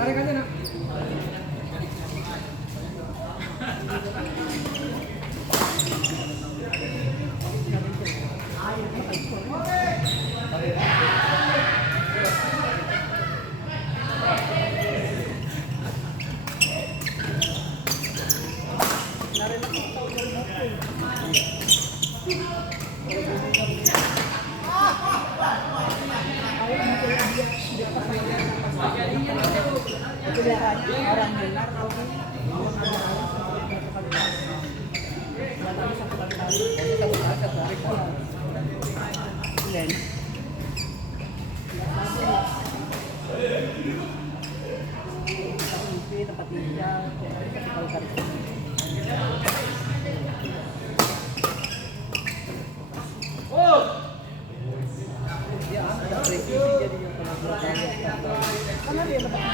Tarik aja nak. Orang benar tempat tinggal dia ada presisi jadinya karena dia remaja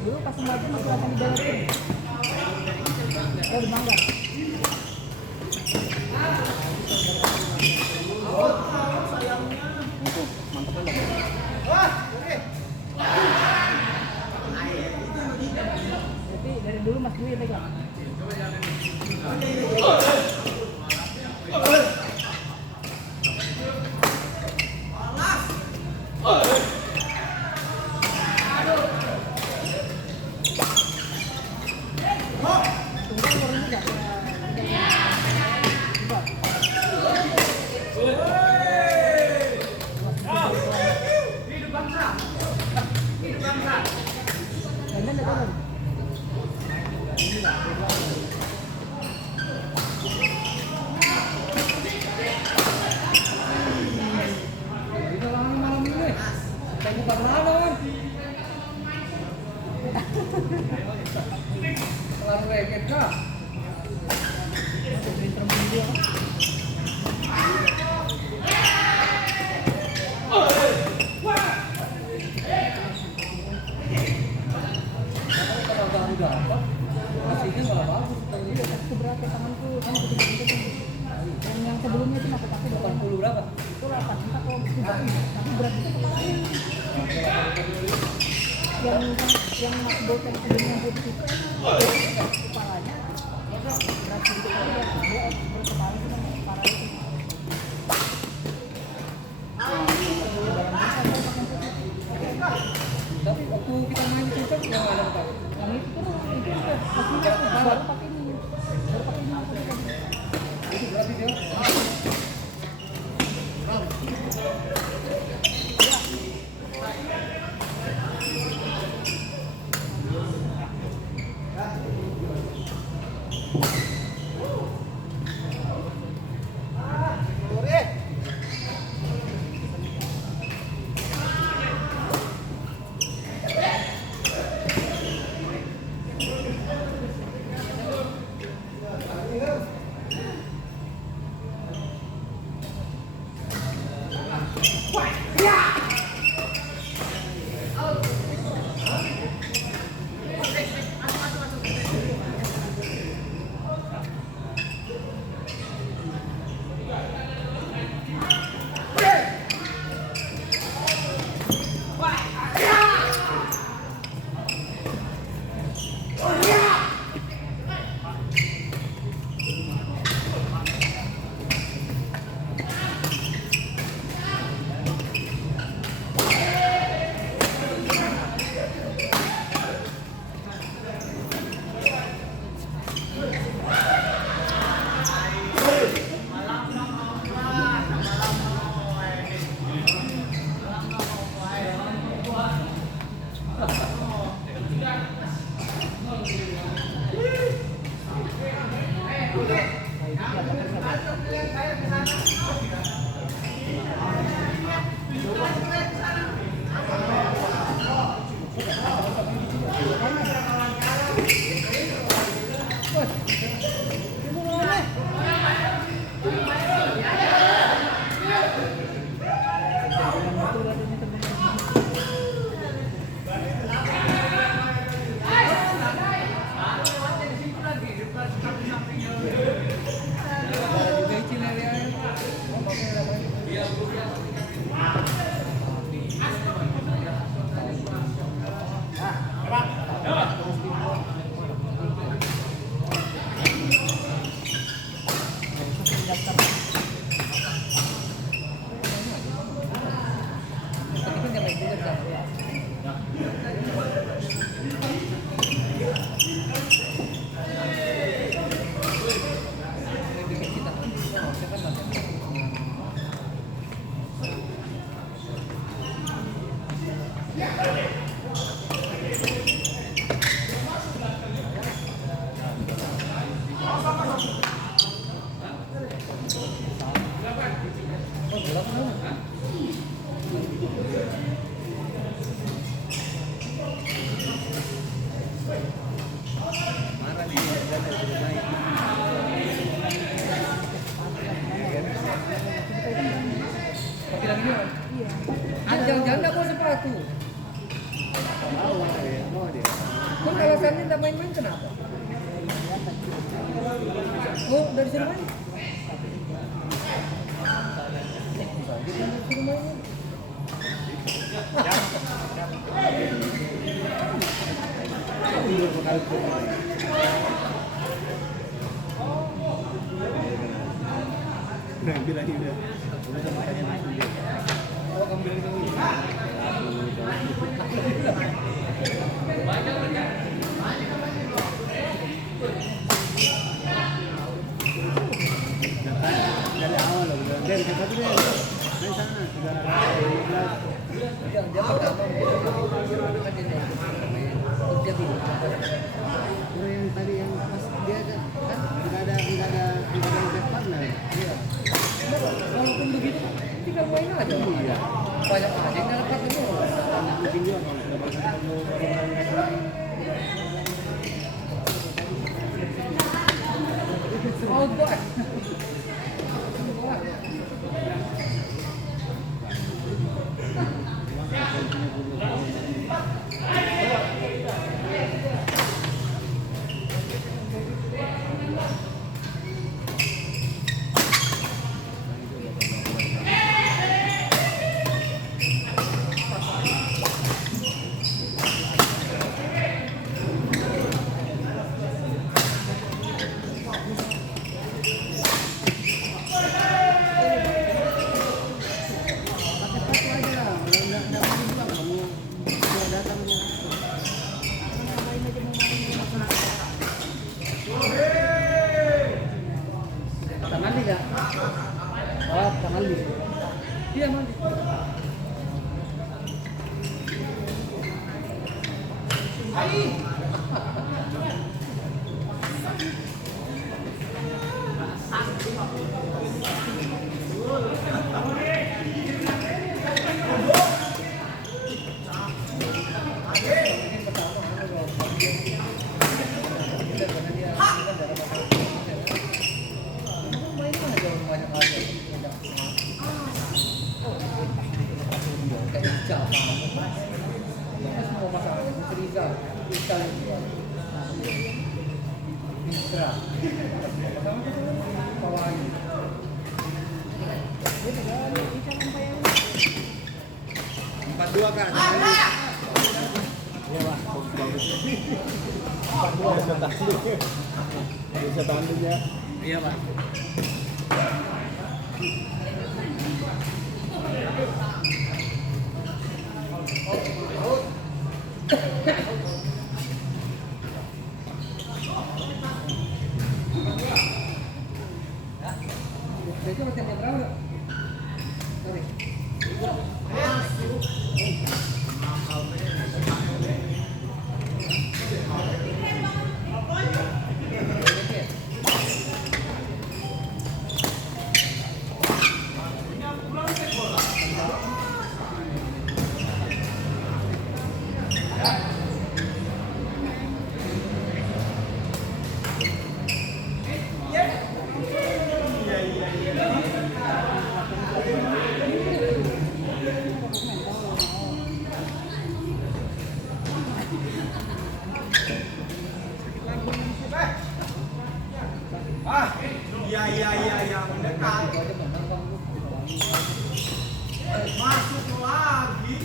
dulu pas sembaja masih latihan di Balatin. Di Manggar. Itu mantap banget. Tapi dari dulu Mas Dwi pegang. Yang sebelumnya itu aku pakai 80 berapa? Itu 84 kalau tapi berat itu kepalanya. Yang bocor sebelumnya putih itu kepalanya berat sedikit aja dia kepala itu parah itu. Tapi waktu kita main di Puncak yang ada apa? Yang itu baru pakai ini. Baru pakai ini aku tadi. Itu berarti dia. Iya. Jangan nggak bawa sepatu. Bawa dia, bawa dia. Kok alasannya nggak main-main kenapa? Oh, dari sini main? Jadi suruh main. Beberapa kali pun. Udah bilang udah. Udah sama tanya langsung dia. Oh, kamu bilang itu. Dari awal loh, dari kita tuh deh. Main sana, 315. Dia pertama kan dia main. Terus dia bilang, Udah yang tadi yang pas dia kan nggak ada invest partner. iya. Walaupun begitu, tinggal main aja. Iya. Banyak aja yang dapat itu. Mungkin juga kalau sudah baru Out boy. Mandi nggak? Oh, kita mandi. Iya mandi. Empat dua kan? Iya lah, bagus. 4-2 bisa tanding. Bisa tanding ya. Iya pak. Itu macam yang berapa? Sorry. Iya, mendekat. Masuk lagi.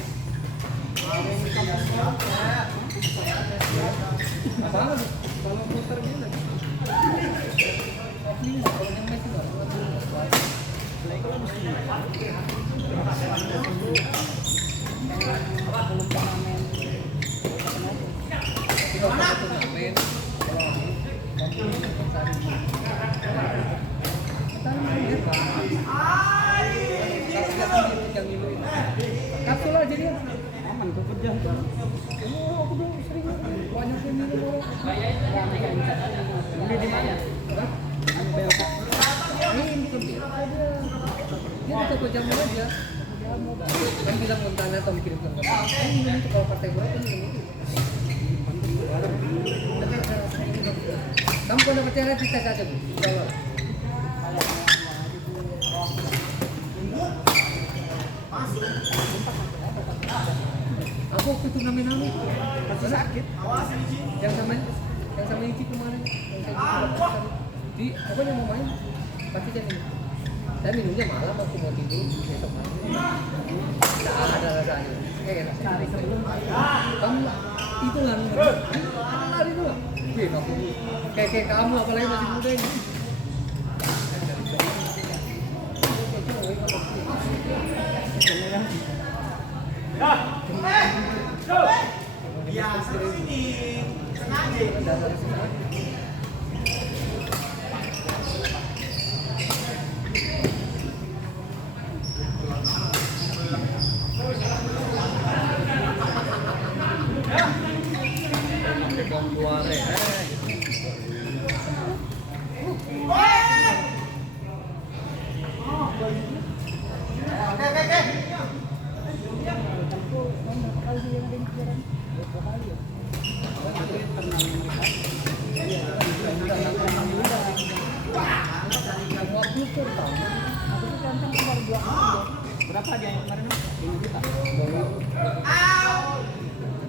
Masalah kalau putar gini lagi. Ini kalau yang main juga. Kapsul aja dia. Aman tuh kerja tuh. Oh, aku udah sering banyak yang minum orang. Ini di mana? Hah? BLK. Ini lebih. Dia bisa ke jamu aja. Kan bilang Montana atau kirim ke tempat. Ini itu kalau partai bola kan minum itu. Kamu kalau percaya kita saja bu. Jawab. Masuk. Aku waktu turnamen anu Masih sakit. Awas Ici. yang sama Ici kemarin yang saya di aku yang mau main pasti saya minumnya malam aku mau tidur besok malam nggak ada rasanya enak Cari sebelum kamu itu lah lari itu lah kamu kayak kamu apalagi masih muda ini Biasa sini. Sengaja. bom juara Berapa dia yang kemarin? 5 juta.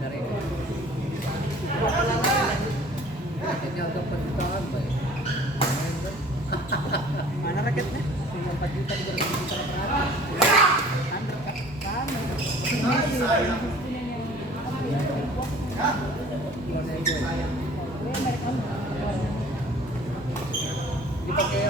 dari ini raketnya agak perjutaan baik Mana raketnya? 4 juta 300 juta per hari. dipakai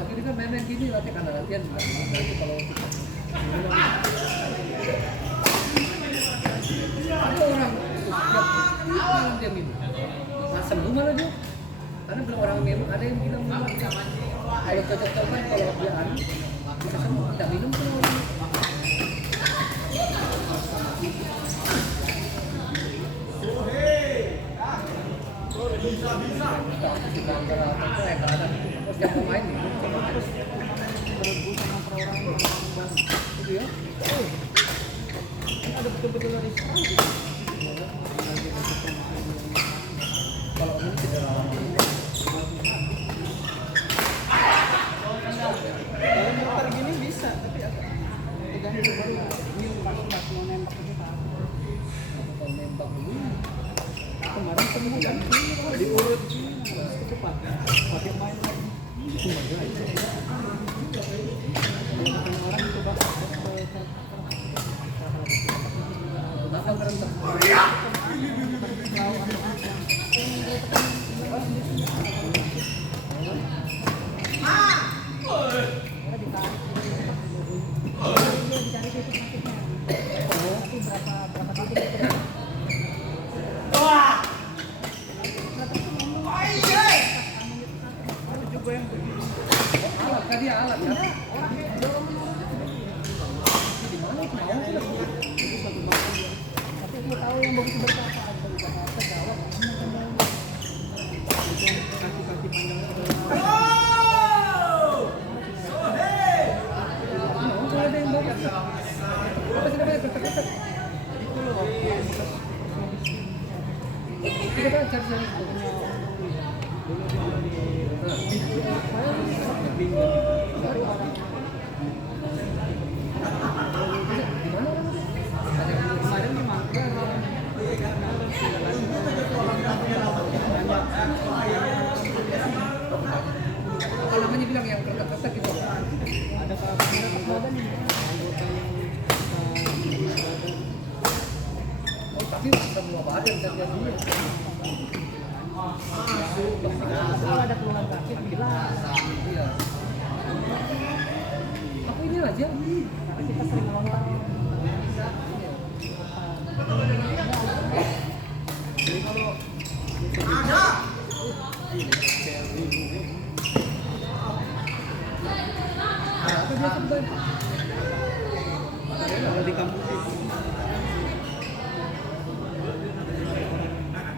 akhirnya kan main gini latih karena latihan nanti kalau kita ada orang setiap malam dia minum nggak sembuh malah dia karena belum orang minum ada yang bilang kalau cocok-cocokan kalau dia anu bisa sembuh tidak minum tuh Bisa. kita antara apa itu yang ada setiap pemain nih itu ya Ada betul-betul dari kalau ini tidak lama kalau muter gini bisa, tapi agak tergantung baru. Ini pas mau nembak ke kita. kalau nembak dulu Kemarin semua kan diurut cepat. Pakai main lagi. Orang coba kenapa kerentak alat tadi alat kan di mana itu mau sih tapi aku tahu yang bagus berkata dari Jakarta Jawa kaki-kaki panjang. mau kalau ada yang bagus apa sih namanya ketek-ketek kita kan cari-cari Kemarin di Mangga apa namanya bilang yang ketek-ketek gitu ada badan anggota yang oh tapi semua badan saya lihat dulu kalau ada keluhan sakit bilang iya aku ini aja tapi kita sering ngelontar apa dia sebentar kalau di kampus itu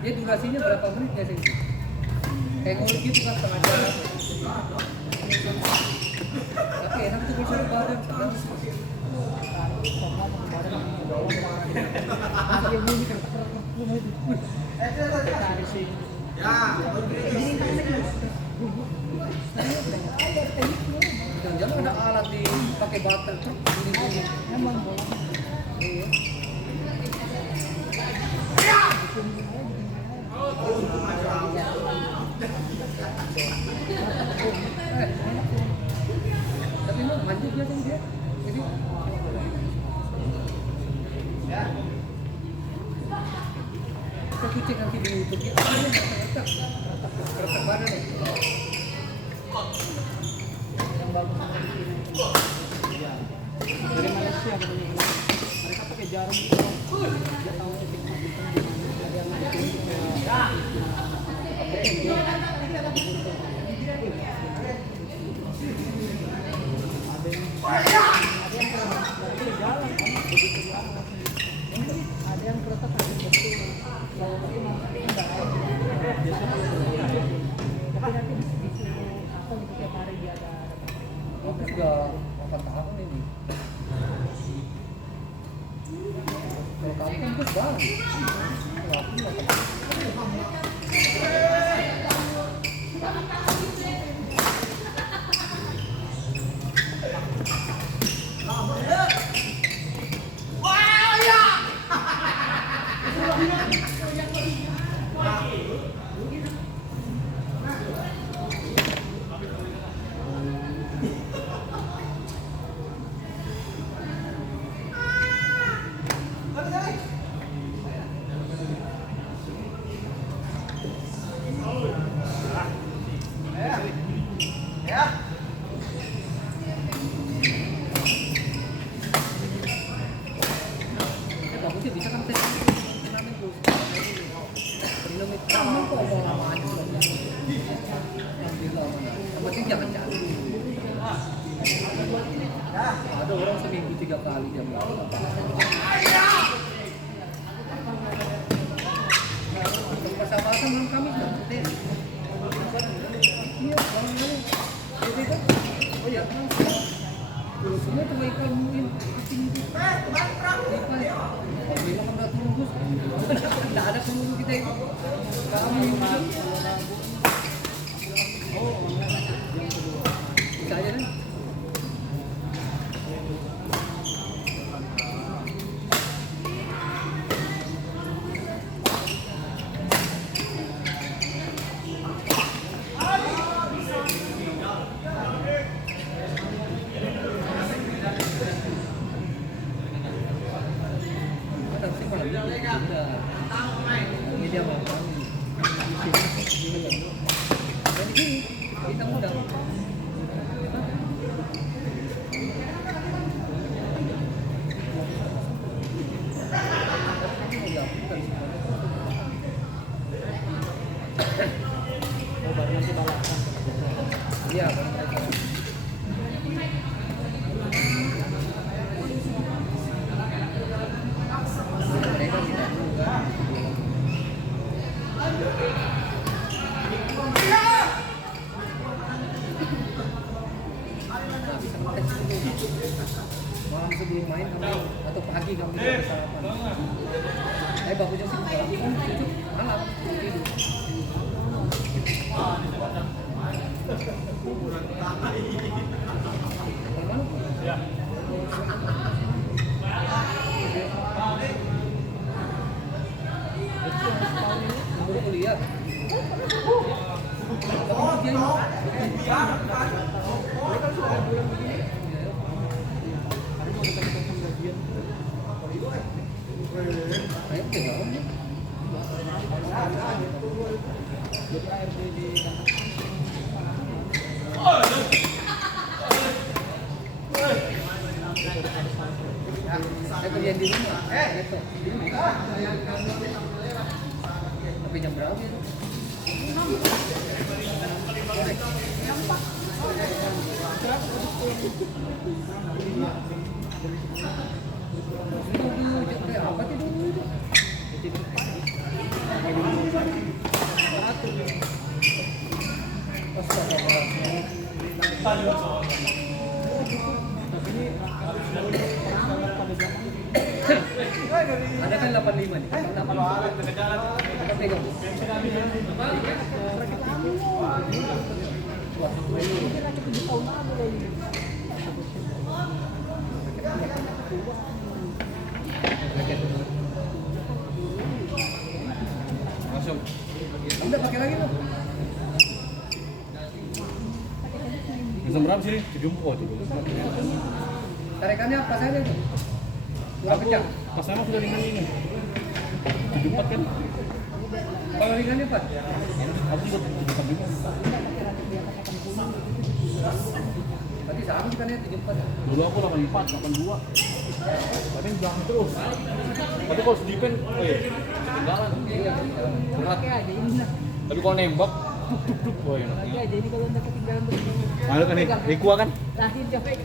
dia durasinya berapa menit biasanya kayak ngulik gitu kan setengah jam tapi enak tuh kalau suruh badan sekarang Masih bunyi kertas Tarik sih. Jangan ada alat dipakai bater truk bunyi-bunyi. Emang bola. Iya. Tapi mau maju biasa dia. Jadi kita kucing nanti di YouTube itu dia ngetek badan ya. Yang bagus sama di sini. Iya. Dari Malaysia katanya. Mereka pakai jarum itu. Dia tahu titiknya di mana. Ada yang ada yang kereta pakai betul. Kalau itu nanti enggak biasa tapi nanti disuruh apa gitu tiap hari dia ada Aku sudah 4 tahun ini. Kalau kamu kan terus bang. Kalau aku nggak tahu. Bagusnya bisa kan saya turnamen terus. Turnamen kamu kok mau lama aja sebenarnya. Alhamdulillah. Yang penting jangan jatuh. Ada orang seminggu 3 kali jam berapa? Pasal-pasal malam Kamis kan? Iya, malam Kamis. Jadi kan? Oh iya, dulu semua coba ikan mungkin asing itu. Bilang kan udah turun Gus. Nggak ada penunggu kita itu. Kamu yang bilang. Bisa aja kan? Dia mau jadi gini kita undang baru nanti balapan. iya mereka tidak juga malam sebelum main kami atau pagi kami bisa sarapan. Bagusnya sih malam itu malam tidur. Kalau ya. Baru kuliah. Jadi ARD di saya kuliah di rumah. Gitu. Tapi jam berapa ya? Kayak apa sih dulu itu? Ada kan 85 nih. Kita pegang Rakit 7 tahun lalu loh ini. Raket itu. Langsung. Udah pakai lagi loh. Bisa berapa sih? 70 tuh. Tarikannya apa saja tuh? Kurang kencang. Pas memang sudah ringan ini. 74 kan? Kalau ringannya Pak? Aku juga 74 juga. Berarti sama juga nih 74 ya? Dulu aku 84, 82. Tapi belakang terus. Tapi kalau sedipin, ketinggalan. Berat. Pakai aja ini lah. Tapi kalau nembak, duk, wah enak. Pakai aja ini kalau udah ketinggalan begini. Malu kan nih, Rikuah kan? Lahir capek.